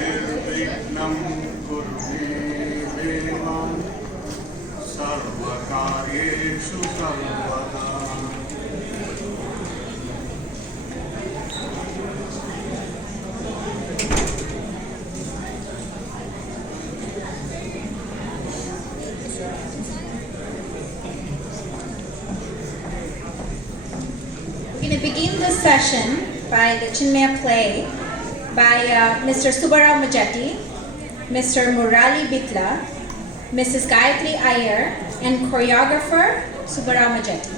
निर्विघ्नं कुरु मे देव सर्वकार्येषु सर्वदा। We're going to begin this session by the Chinmaya play by Mr. Subbarao Majety, Mr. Murali Bitla, Mrs. Gayatri Iyer, and choreographer Subbarao Majety.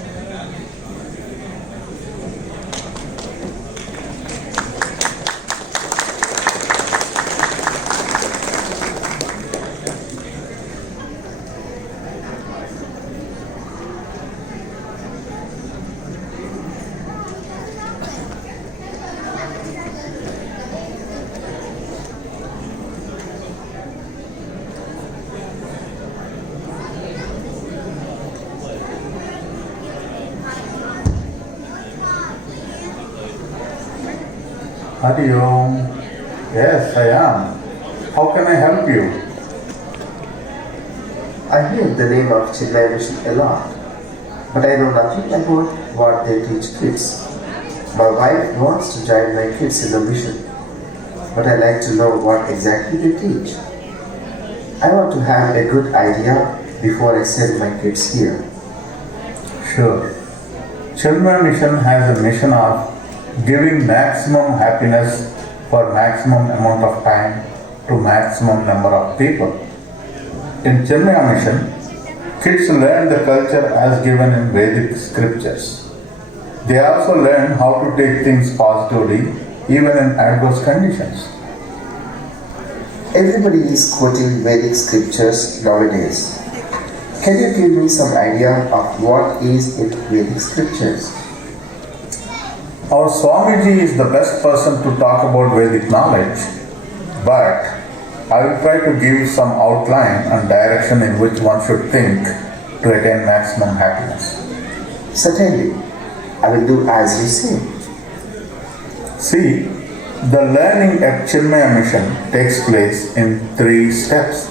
Hari Om. Yes, I am. How can I help you? I hear the name of Chinmaya mission a lot, but I know nothing about what they teach kids. My wife wants to join my kids in the mission, but I like to know what exactly they teach. I want to have a good idea before I send my kids here. Sure. Chinmaya mission has a mission of giving maximum happiness for maximum amount of time to maximum number of people. In Chinmaya mission, kids learn the culture as given in Vedic scriptures. They also learn how to take things positively even in adverse conditions. Everybody is quoting Vedic scriptures nowadays. Can you give me some idea of what is in Vedic scriptures? Our Swamiji is the best person to talk about Vedic knowledge, but I will try to give some outline and direction in which one should think to attain maximum happiness. Certainly, I will do as you say. See, the learning at Chinmaya mission takes place in 3 steps.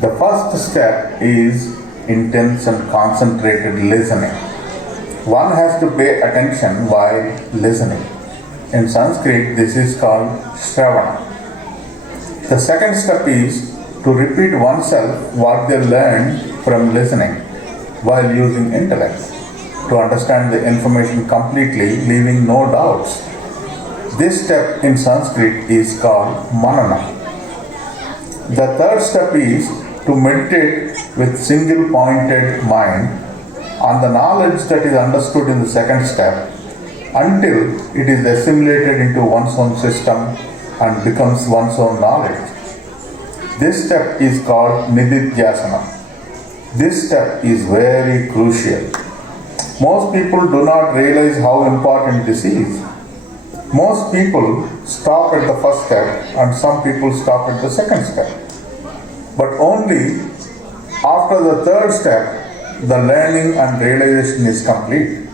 The first step is intense and concentrated listening. One has to pay attention while listening. In Sanskrit, this is called Shravana. The second step is to repeat oneself what they learned from listening while using intellect to understand the information completely, leaving no doubts. This step in Sanskrit is called Manana. The third step is to meditate with single-pointed mind on the knowledge that is understood in the second step until it is assimilated into one's own system and becomes one's own knowledge. This step is called Nididhyasana. This step is very crucial. Most people do not realize how important this is. Most people stop at the first step and some people stop at the second step. But only after the third step, the learning and realization is complete.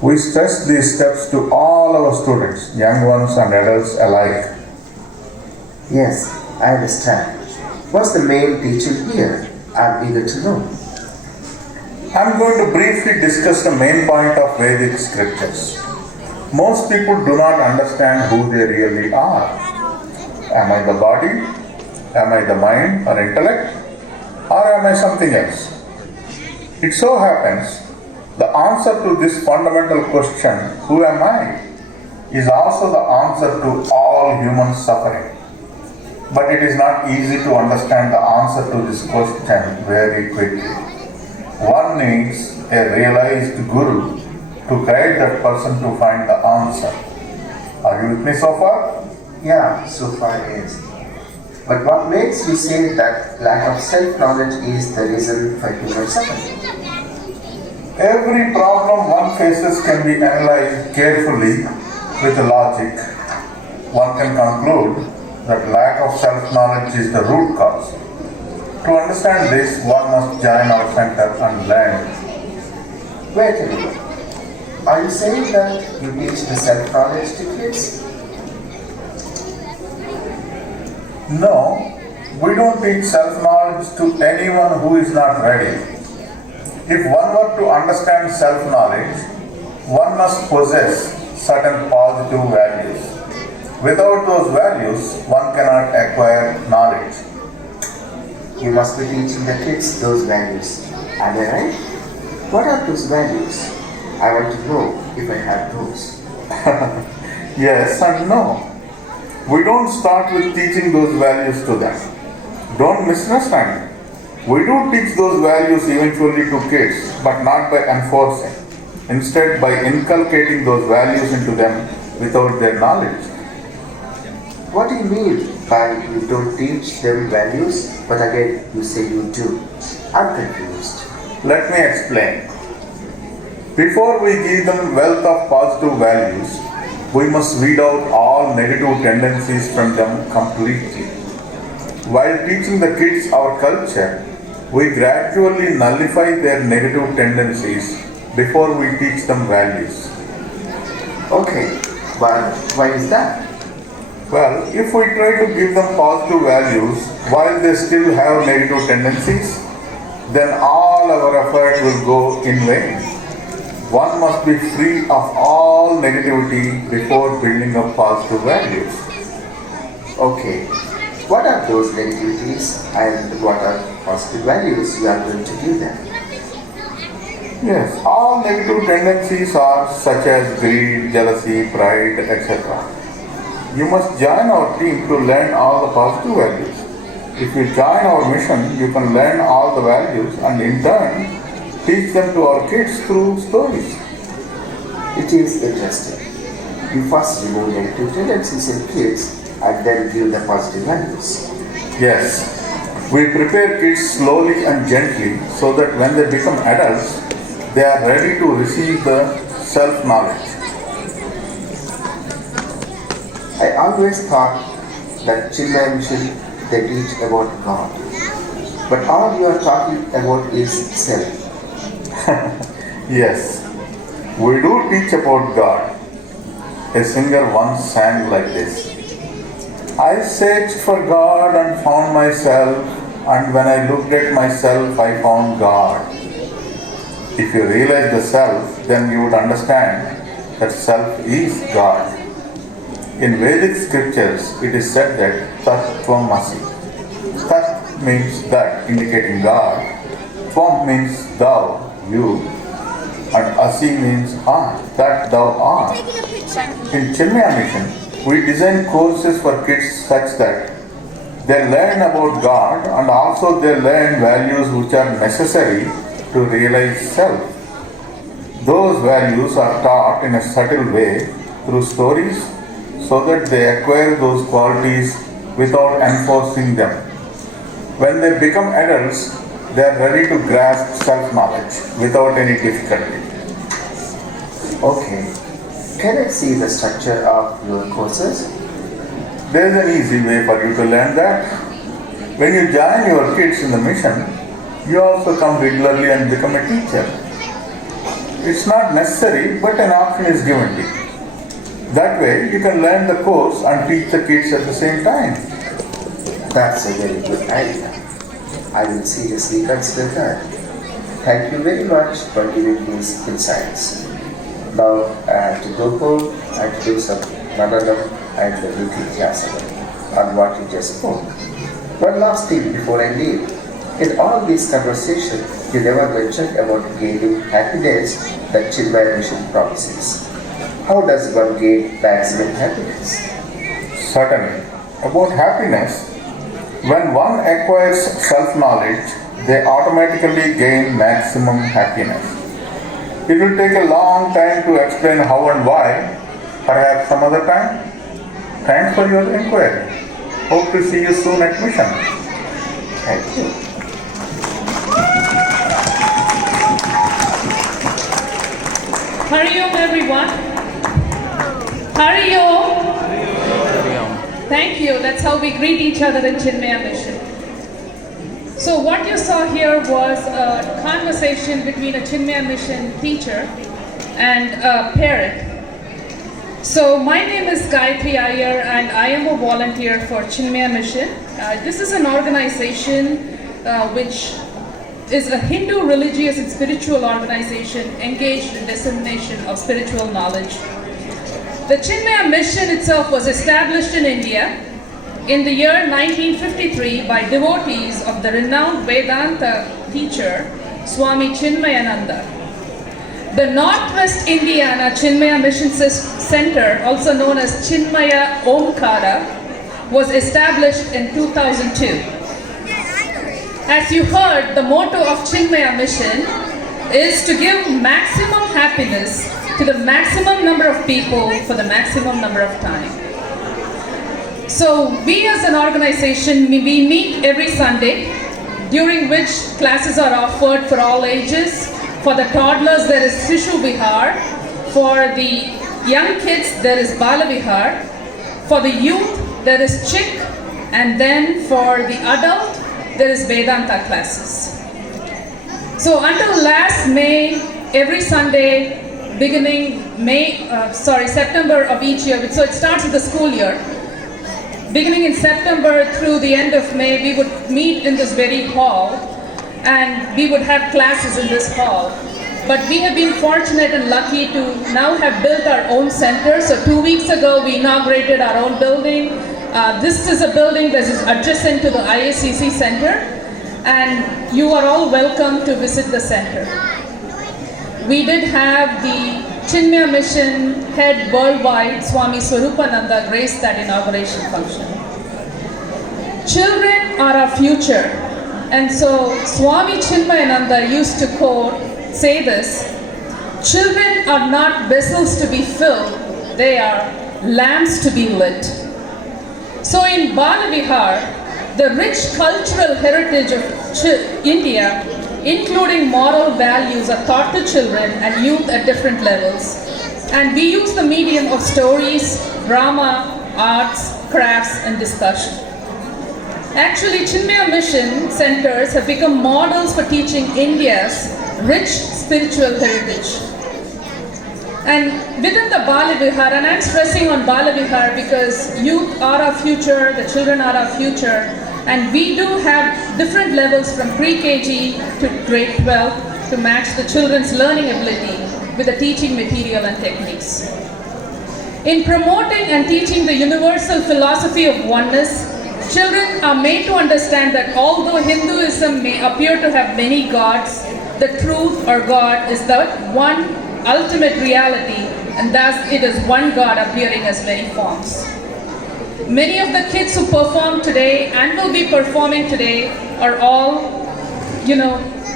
We stress these steps to all our students, young ones and adults alike. Yes, I understand. What's the main teaching here? I'm eager to know. I'm going to briefly discuss the main point of Vedic scriptures. Most people do not understand who they really are. Am I the body? Am I the mind or intellect? Or am I something else? It so happens, the answer to this fundamental question, who am I, is also the answer to all human suffering. But it is not easy to understand the answer to this question very quickly. One needs a realized guru to guide that person to find the answer. Are you with me so far? Yeah, so far yes. But what makes you say that lack of self-knowledge is the reason for human suffering? Every problem one faces can be analyzed carefully with logic. One can conclude that lack of self-knowledge is the root cause. To understand this, one must join our center and learn. Wait a minute. Are you saying that you teach the self-knowledge to kids? No, we don't teach self-knowledge to anyone who is not ready. If one were to understand self-knowledge, one must possess certain positive values. Without those values, one cannot acquire knowledge. You must be teaching the kids those values. Am I right? What are those values? I want to know if I have those. Yes and no. We don't start with teaching those values to them. Don't misunderstand me. We do teach those values eventually to kids, but not by enforcing. Instead, by inculcating those values into them without their knowledge. What do you mean by you don't teach them values, but again you say you do? I'm confused. Let me explain. Before we give them wealth of positive values, we must weed out all negative tendencies from them completely. While teaching the kids our culture, we gradually nullify their negative tendencies before we teach them values. Okay, but why is that? Well, if we try to give them positive values while they still have negative tendencies, then all our effort will go in vain. One must be free of all negativity before building up positive values. Okay, what are those negativities and what are positive values you are going to give them? Yes, all negative tendencies are such as greed, jealousy, pride, etc. You must join our team to learn all the positive values. If you join our mission, you can learn all the values and in turn teach them to our kids through stories. It is interesting. You first remove negative tendencies in kids and then give them positive values. Yes, we prepare kids slowly and gently so that when they become adults, they are ready to receive the self-knowledge. I always thought that Chinmaya mission they teach about God. But all you are talking about is self. Yes, we do teach about God. A singer once sang like this. I searched for God and found myself, and when I looked at myself, I found God. If you realize the self, then you would understand that self is God. In Vedic scriptures, it is said that Tat Tvam Asi. Tat means that, indicating God. Tvam means thou, you. And Asi means that thou art. In Chinmaya mission, we design courses for kids such that they learn about God and also they learn values which are necessary to realize self. Those values are taught in a subtle way through stories so that they acquire those qualities without enforcing them. When they become adults, they are ready to grasp self-knowledge without any difficulty. Okay. Can I see the structure of your courses? There is an easy way for you to learn that. When you join your kids in the mission, you also come regularly and become a teacher. It's not necessary, but an option is given to you. That way, you can learn the course and teach the kids at the same time. That's a very good idea. I will seriously consider that. Thank you very much for giving these insights. Now I have to go home and do some mananam and the Nithyasana on what you just spoke. One last thing before I leave. In all these conversations, you never mentioned about gaining happiness that Chinmaya mission promises. How does one gain maximum happiness? Certainly. About happiness, when one acquires self-knowledge, they automatically gain maximum happiness. It will take a long time to explain how and why, perhaps some other time. Thanks for your inquiry. Hope to see you soon at mission. Thank you. Hari Om, everyone. Hari Om. Thank you. That's how we greet each other in Chinmaya mission. So what you saw here was a conversation between a Chinmaya mission teacher and a parent. So my name is Gayatri Iyer and I am a volunteer for Chinmaya Mission. This is an organization which is a Hindu religious and spiritual organization engaged in dissemination of spiritual knowledge. The Chinmaya Mission itself was established in India in the year 1953 by devotees of the renowned Vedanta teacher Swami Chinmayananda. The Northwest Indiana Chinmaya Mission Center, also known as Chinmaya Omkara, was established in 2002. As you heard, the motto of Chinmaya Mission is to give maximum happiness to the maximum number of people for the maximum number of time. So we as an organization, we meet every Sunday, during which classes are offered for all ages. For the toddlers, there is Shishu Vihar. For the young kids, there is Bala Vihar. For the youth, there is Chik. And then for the adult, there is Vedanta classes. So until last May, every Sunday, beginning September of each year, so it starts with the school year. Beginning in September through the end of May, we would meet in this very hall and we would have classes in this hall. But we have been fortunate and lucky to now have built our own center. So 2 weeks ago, we inaugurated our own building. This is a building that is adjacent to the IACC center, and you are all welcome to visit the center. We did have the Chinmaya Mission head worldwide, Swami Swarupananda, grace that inauguration function. Children are our future. And so Swami Chinmayananda used to say this: children are not vessels to be filled, they are lamps to be lit. So in Bala Vihar, the rich cultural heritage of India, including moral values, are taught to children and youth at different levels. And we use the medium of stories, drama, arts, crafts, and discussion. Actually, Chinmaya Mission centers have become models for teaching India's rich spiritual heritage. And within the Bala Vihar, and I'm stressing on Bala Vihar because youth are our future, the children are our future, and we do have different levels from pre-KG to grade 12 to match the children's learning ability with the teaching material and techniques. In promoting and teaching the universal philosophy of oneness, children are made to understand that although Hinduism may appear to have many gods, the truth or God is the one ultimate reality, and thus it is one God appearing as many forms. Many of the kids who perform today and will be performing today are all,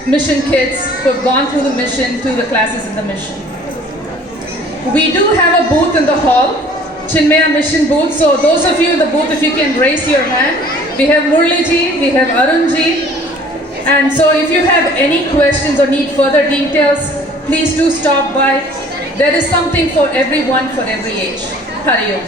mission kids who have gone through the mission, through the classes in the mission. We do have a booth in the hall, Chinmaya Mission booth. So those of you in the booth, if you can raise your hand. We have Murali ji, we have Arun ji. And so if you have any questions or need further details, please do stop by. There is something for everyone, for every age. Hari Om.